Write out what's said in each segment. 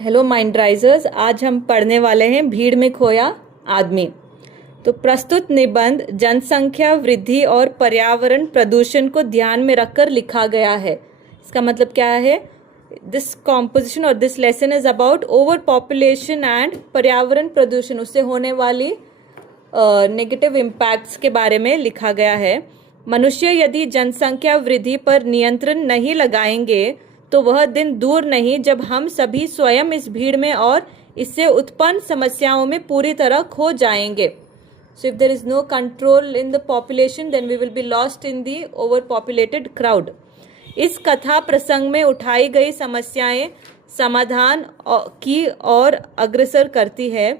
Hello माइंडराइजर्स, आज हम पढ़ने वाले हैं भीड़ में खोया आदमी। तो प्रस्तुत निबंध जनसंख्या वृद्धि और पर्यावरण प्रदूषण को ध्यान में रखकर लिखा गया है। इसका मतलब क्या है? दिस कॉम्पोजिशन और this lesson is about over population and पर्यावरण प्रदूषण, उससे होने वाली नेगेटिव इम्पैक्ट्स के बारे में लिखा गया है। मनुष्य यदि जनसंख्या वृद्धि पर नियंत्रण नहीं लगाएंगे तो वह दिन दूर नहीं जब हम सभी स्वयं इस भीड़ में और इससे उत्पन्न समस्याओं में पूरी तरह खो जाएंगे। So if there is no control in the population, then we will be lost in the overpopulated crowd. इस कथा प्रसंग में उठाई गई समस्याएं समाधान की ओर अग्रसर करती है।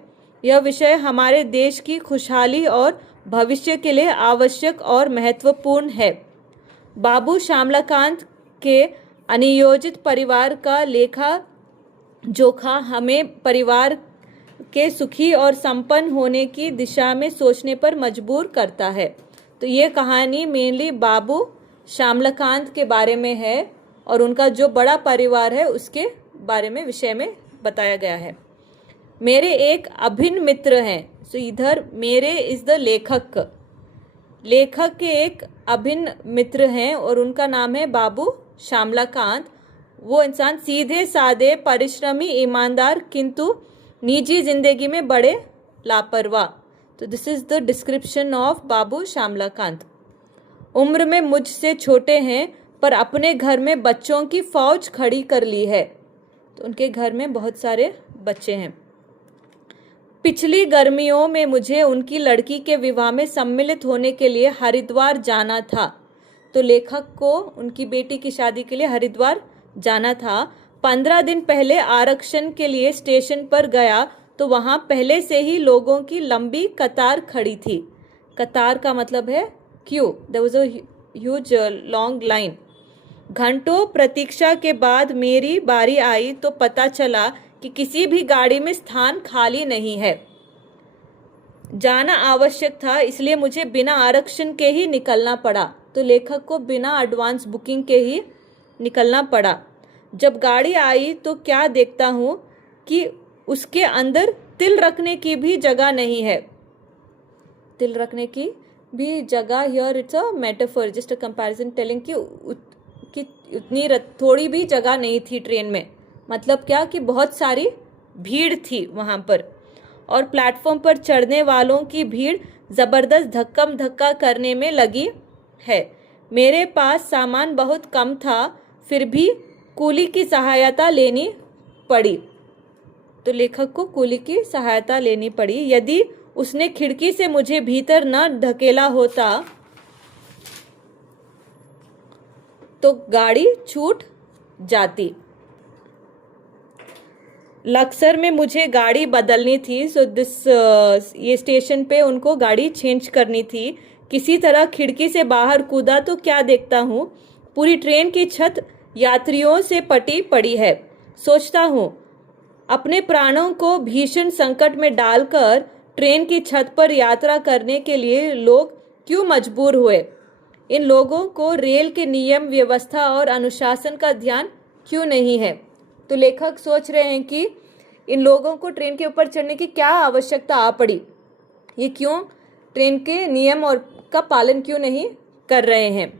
यह विषय हमारे देश की खुशहाली और भविष्य के लिए आवश्यक और महत्वपूर्ण है। बाबू श्यामलाकांत के अनियोजित परिवार का लेखा जोखा हमें परिवार के सुखी और संपन्न होने की दिशा में सोचने पर मजबूर करता है। तो ये कहानी मेनली बाबू श्यामलाकांत के बारे में है और उनका जो बड़ा परिवार है उसके बारे में विषय में बताया गया है। मेरे एक अभिन्न मित्र हैं। सो इधर मेरे इज द लेखक के एक अभिन्न मित्र हैं और उनका नाम है बाबू श्यामलाकांत। वो इंसान सीधे साधे परिश्रमी ईमानदार किंतु निजी जिंदगी में बड़े लापरवाह। तो this is the description of Babu Shyamalakant. उम्र में मुझसे छोटे हैं पर अपने घर में बच्चों की फौज खड़ी कर ली है। तो उनके घर में बहुत सारे बच्चे हैं। पिछली गर्मियों में मुझे उनकी लड़की के विवाह में सम्मिलित होने के लिए हरिद्वार जाना था। तो लेखक को उनकी बेटी की शादी के लिए हरिद्वार जाना था। 15 दिन पहले आरक्षण के लिए स्टेशन पर गया तो वहां पहले से ही लोगों की लंबी कतार खड़ी थी। कतार का मतलब है queue. There was a huge long line. घंटों प्रतीक्षा के बाद मेरी बारी आई तो पता चला कि किसी भी गाड़ी में स्थान खाली नहीं है। जाना आवश्यक था, इसलिए मुझे बिना आरक्षण के ही निकलना पड़ा। तो लेखक को बिना एडवांस बुकिंग के ही निकलना पड़ा। जब गाड़ी आई तो क्या देखता हूँ कि उसके अंदर तिल रखने की भी जगह नहीं है। तिल रखने की भी जगह, here it's a metaphor, just a comparison telling कि उतनी थोड़ी भी जगह नहीं थी ट्रेन में। मतलब क्या कि बहुत सारी भीड़ थी वहाँ पर और प्लेटफॉर्म पर चढ़ने वालों की भीड़ ज़बरदस्त धक्कम धक्का करने में लगी है। मेरे पास सामान बहुत कम था, फिर भी कूली की सहायता लेनी पड़ी। तो लेखक को कूली की सहायता लेनी पड़ी। यदि उसने खिड़की से मुझे भीतर न ढकेला होता तो गाड़ी छूट जाती। लक्सर में मुझे गाड़ी बदलनी थी। सो ये स्टेशन पे उनको गाड़ी चेंज करनी थी। किसी तरह खिड़की से बाहर कूदा तो क्या देखता हूँ पूरी ट्रेन की छत यात्रियों से पटी पड़ी है। सोचता हूँ अपने प्राणों को भीषण संकट में डालकर ट्रेन की छत पर यात्रा करने के लिए लोग क्यों मजबूर हुए। इन लोगों को रेल के नियम व्यवस्था और अनुशासन का ध्यान क्यों नहीं है। तो लेखक सोच रहे हैं कि इन लोगों को ट्रेन के ऊपर चढ़ने की क्या आवश्यकता आ पड़ी, ये क्यों ट्रेन के नियम और का पालन क्यों नहीं कर रहे हैं।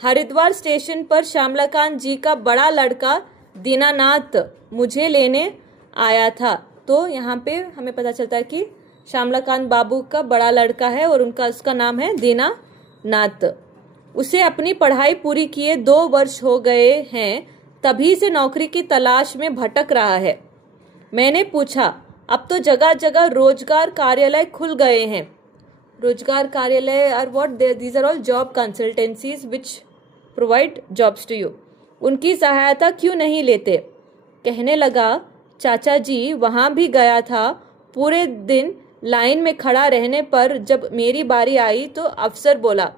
हरिद्वार स्टेशन पर श्यामलाकांत जी का बड़ा लड़का दीनानाथ मुझे लेने आया था। तो यहाँ पे हमें पता चलता है कि श्यामलाकांत बाबू का बड़ा लड़का है और उसका नाम है दीनानाथ। उसे अपनी पढ़ाई पूरी किए 2 वर्ष हो गए हैं, तभी से नौकरी की तलाश में भटक रहा है। मैंने पूछा, अब तो जगह जगह रोजगार कार्यालय खुल गए हैं। रोजगार कार्यालय are what? These are all job consultancies which provide jobs to you. उनकी सहायता क्यों नहीं लेते? कहने लगा, चाचा जी वहाँ भी गया था। पूरे दिन लाइन में खड़ा रहने पर जब मेरी बारी आई तो अफसर बोला,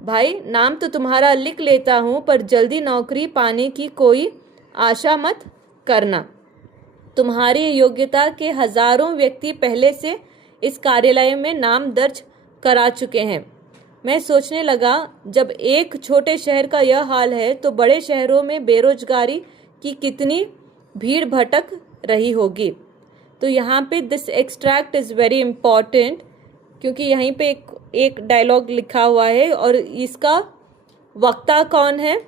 भाई नाम तो तुम्हारा लिख लेता हूँ पर जल्दी नौकरी पाने की कोई आशा मत करना। तुम्हारी योग्यता के हजारों व्यक्ति पहले से इस कार्यालय में नाम दर्ज करा चुके हैं। मैं सोचने लगा, जब एक छोटे शहर का यह हाल है तो बड़े शहरों में बेरोजगारी की कितनी भीड़ भटक रही होगी। तो यहाँ पे this extract is very important, क्योंकि यहीं पे एक डायलॉग लिखा हुआ है और इसका वक्ता कौन है?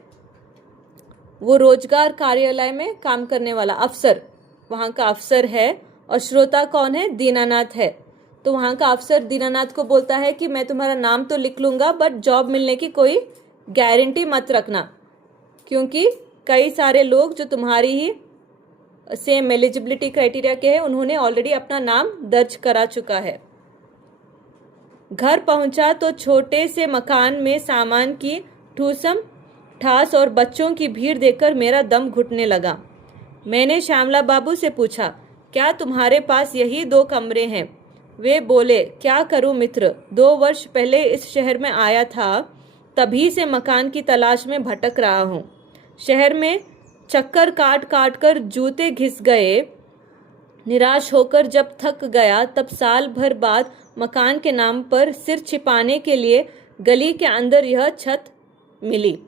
वो रोजगार कार्यालय में काम करने वाला अफसर, वहाँ का अफसर है। और श्रोता कौन है? दीनानाथ है। तो वहाँ का अफसर दीनानाथ को बोलता है कि मैं तुम्हारा नाम तो लिख लूँगा, बट जॉब मिलने की कोई गारंटी मत रखना, क्योंकि कई सारे लोग जो तुम्हारी ही सेम एलिजिबिलिटी क्राइटेरिया के हैं, उन्होंने ऑलरेडी अपना नाम दर्ज करा चुका है। घर पहुंचा तो छोटे से मकान में सामान की ठूसम ठास और बच्चों की भीड़ देखकर मेरा दम घुटने लगा। मैंने श्यामला बाबू से पूछा, क्या तुम्हारे पास यही 2 कमरे हैं? वे बोले, क्या करूं मित्र, 2 वर्ष पहले इस शहर में आया था, तभी से मकान की तलाश में भटक रहा हूं। शहर में चक्कर काट काट कर जूते घिस गए। निराश होकर जब थक गया, तब साल भर बाद मकान के नाम पर सिर छिपाने के लिए गली के अंदर यह छत मिली।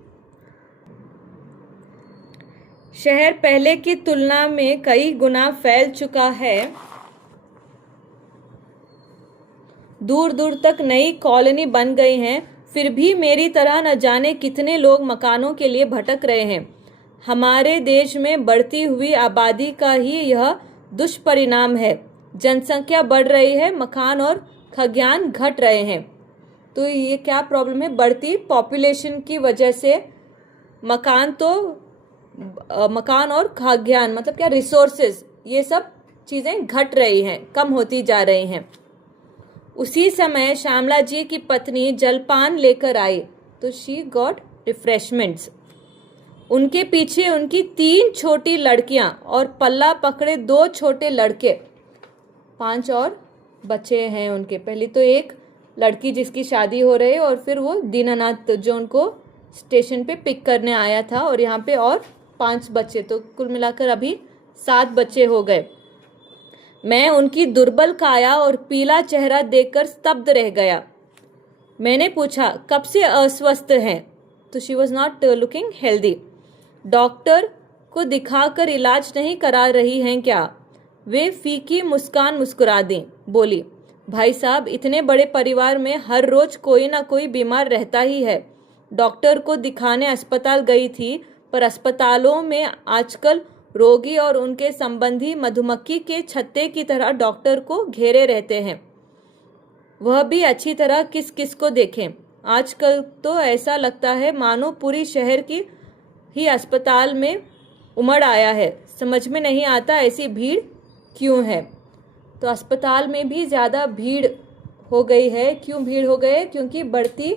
शहर पहले की तुलना में कई गुना फैल चुका है। दूर दूर तक नई कॉलोनी बन गई हैं, फिर भी मेरी तरह न जाने कितने लोग मकानों के लिए भटक रहे हैं। हमारे देश में बढ़ती हुई आबादी का ही यह दुष्परिणाम है। जनसंख्या बढ़ रही है, मकान और खाद्यान्न घट रहे हैं। तो ये क्या प्रॉब्लम है? बढ़ती पॉपुलेशन की वजह से मकान और खाद्यान्न मतलब क्या, रिसोर्सेज, ये सब चीज़ें घट रही हैं, कम होती जा रही हैं। उसी समय श्यामला जी की पत्नी जलपान लेकर आई, तो शी गॉट रिफ्रेशमेंट्स। उनके पीछे उनकी 3 छोटी लड़कियां और पल्ला पकड़े 2 छोटे लड़के, 5 और बच्चे हैं उनके। पहले तो एक लड़की जिसकी शादी हो रही है, और फिर वो दीनानाथ जो उनको स्टेशन पे पिक करने आया था, और यहाँ पे और 5 बच्चे, तो कुल मिलाकर अभी 7 बच्चे हो गए। मैं उनकी दुर्बल काया और पीला चेहरा देखकर स्तब्ध रह गया। मैंने पूछा, कब से अस्वस्थ हैं? तो she was not looking healthy. Doctor को दिखाकर इलाज नहीं करा रही हैं क्या? वे फीकी मुस्कान मुस्कुरा दी, बोली, भाई साहब, इतने बड़े परिवार में हर रोज कोई ना कोई बीमार रहता ही है। डॉक्टर को दिखाने अस्पताल गई थी, पर अस्पतालों में आजकल रोगी और उनके संबंधी मधुमक्खी के छत्ते की तरह डॉक्टर को घेरे रहते हैं। वह भी अच्छी तरह किस किस को देखें। आजकल तो ऐसा लगता है मानो पूरी शहर की ही अस्पताल में उमड़ आया है। समझ में नहीं आता ऐसी भीड़ क्यों है। तो अस्पताल में भी ज़्यादा भीड़ हो गई है। क्यों भीड़ हो गई? क्योंकि बढ़ती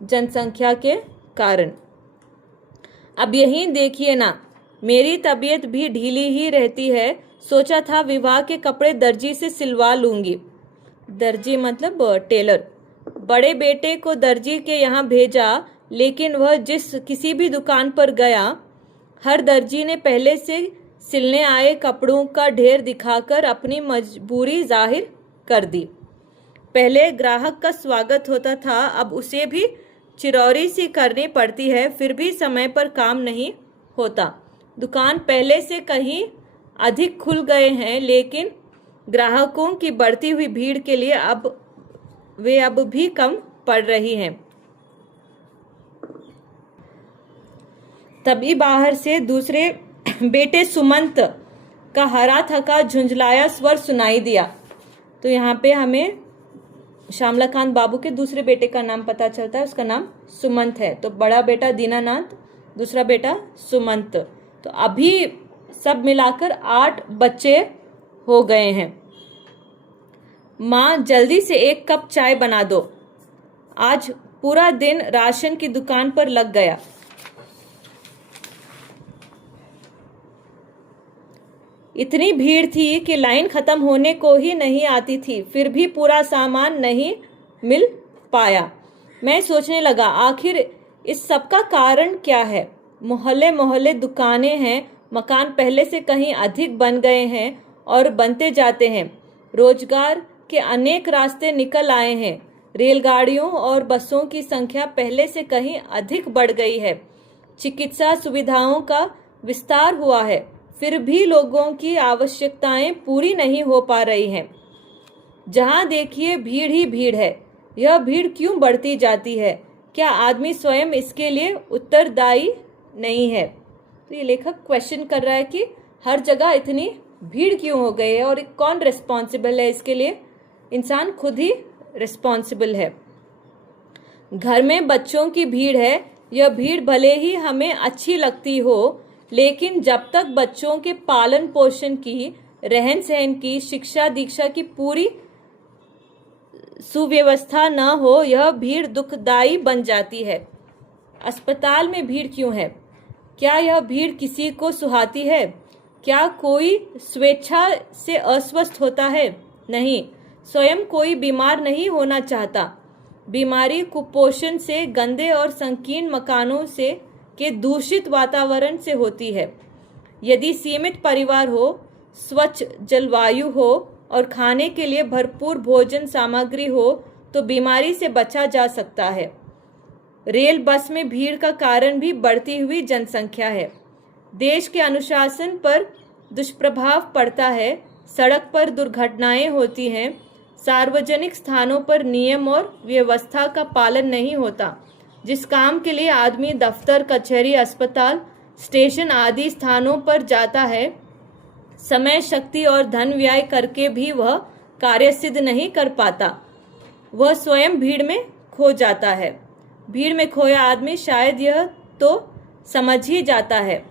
जनसंख्या के कारण। अब यहीं देखिए ना, मेरी तबीयत भी ढीली ही रहती है। सोचा था विवाह के कपड़े दर्जी से सिलवा लूँगी। दर्जी मतलब टेलर। बड़े बेटे को दर्जी के यहाँ भेजा, लेकिन वह जिस किसी भी दुकान पर गया, हर दर्जी ने पहले से सिलने आए कपड़ों का ढेर दिखाकर अपनी मजबूरी जाहिर कर दी। पहले ग्राहक का स्वागत होता था, अब उसे भी चिरौरी सी करनी पड़ती है, फिर भी समय पर काम नहीं होता। दुकान पहले से कहीं अधिक खुल गए हैं, लेकिन ग्राहकों की बढ़ती हुई भीड़ के लिए अब भी कम पड़ रही हैं। तभी बाहर से दूसरे बेटे सुमंत का हरा थका झुंझलाया स्वर सुनाई दिया। तो यहाँ पे हमें श्यामलाकांत बाबू के दूसरे बेटे का नाम पता चलता है, उसका नाम सुमंत है। तो बड़ा बेटा दीनानाथ, दूसरा बेटा सुमंत। तो अभी सब मिलाकर 8 बच्चे हो गए हैं। माँ, जल्दी से 1 कप चाय बना दो। आज पूरा दिन राशन की दुकान पर लग गया। इतनी भीड़ थी कि लाइन खत्म होने को ही नहीं आती थी, फिर भी पूरा सामान नहीं मिल पाया। मैं सोचने लगा, आखिर इस सब का कारण क्या है? मोहल्ले मोहल्ले दुकानें हैं, मकान पहले से कहीं अधिक बन गए हैं और बनते जाते हैं। रोजगार के अनेक रास्ते निकल आए हैं। रेलगाड़ियों और बसों की संख्या पहले से कहीं अधिक बढ़ गई है। चिकित्सा सुविधाओं का विस्तार हुआ है। फिर भी लोगों की आवश्यकताएं पूरी नहीं हो पा रही हैं। जहां देखिए भीड़ ही भीड़ है। यह भीड़ क्यों बढ़ती जाती है? क्या आदमी स्वयं इसके लिए उत्तरदायी नहीं है? तो ये लेखक क्वेश्चन कर रहा है कि हर जगह इतनी भीड़ क्यों हो गई है और कौन रिस्पॉन्सिबल है इसके लिए? इंसान खुद ही रिस्पॉन्सिबल है। घर में बच्चों की भीड़ है। यह भीड़ भले ही हमें अच्छी लगती हो, लेकिन जब तक बच्चों के पालन पोषण की, रहन सहन की, शिक्षा दीक्षा की पूरी सुव्यवस्था न हो, यह भीड़ दुखदाई बन जाती है। अस्पताल में भीड़ क्यों है? क्या यह भीड़ किसी को सुहाती है? क्या कोई स्वेच्छा से अस्वस्थ होता है? नहीं, स्वयं कोई बीमार नहीं होना चाहता। बीमारी कुपोषण से, गंदे और संकीर्ण मकानों से, के दूषित वातावरण से होती है। यदि सीमित परिवार हो, स्वच्छ जलवायु हो और खाने के लिए भरपूर भोजन सामग्री हो तो बीमारी से बचा जा सकता है। रेल बस में भीड़ का कारण भी बढ़ती हुई जनसंख्या है। देश के अनुशासन पर दुष्प्रभाव पड़ता है। सड़क पर दुर्घटनाएं होती हैं। सार्वजनिक स्थानों पर नियम और व्यवस्था का पालन नहीं होता। जिस काम के लिए आदमी दफ्तर, कचहरी, अस्पताल, स्टेशन आदि स्थानों पर जाता है, समय, शक्ति और धन व्यय करके भी वह कार्य सिद्ध नहीं कर पाता। वह स्वयं भीड़ में खो जाता है। भीड़ में खोया आदमी शायद यह तो समझ ही जाता है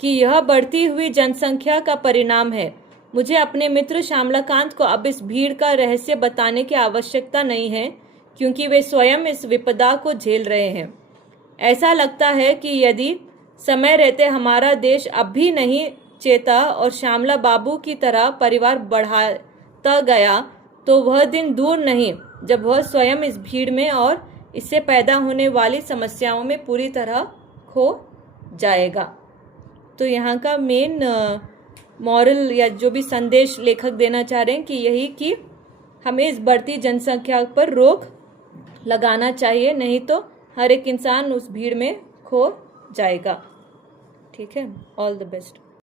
कि यह बढ़ती हुई जनसंख्या का परिणाम है। मुझे अपने मित्र श्यामलाकांत को अब इस भीड़ का रहस्य बताने की आवश्यकता नहीं है, क्योंकि वे स्वयं इस विपदा को झेल रहे हैं। ऐसा लगता है कि यदि समय रहते हमारा देश अब भी नहीं चेता और श्यामला बाबू की तरह परिवार बढ़ाता गया, तो वह दिन दूर नहीं जब वह स्वयं इस भीड़ में और इससे पैदा होने वाली समस्याओं में पूरी तरह खो जाएगा। तो यहाँ का मेन मॉरल या जो भी संदेश लेखक देना चाह रहे हैं कि यही कि हमें इस बढ़ती जनसंख्या पर रोक लगाना चाहिए, नहीं तो हर एक इंसान उस भीड़ में खो जाएगा। ठीक है, ऑल द बेस्ट।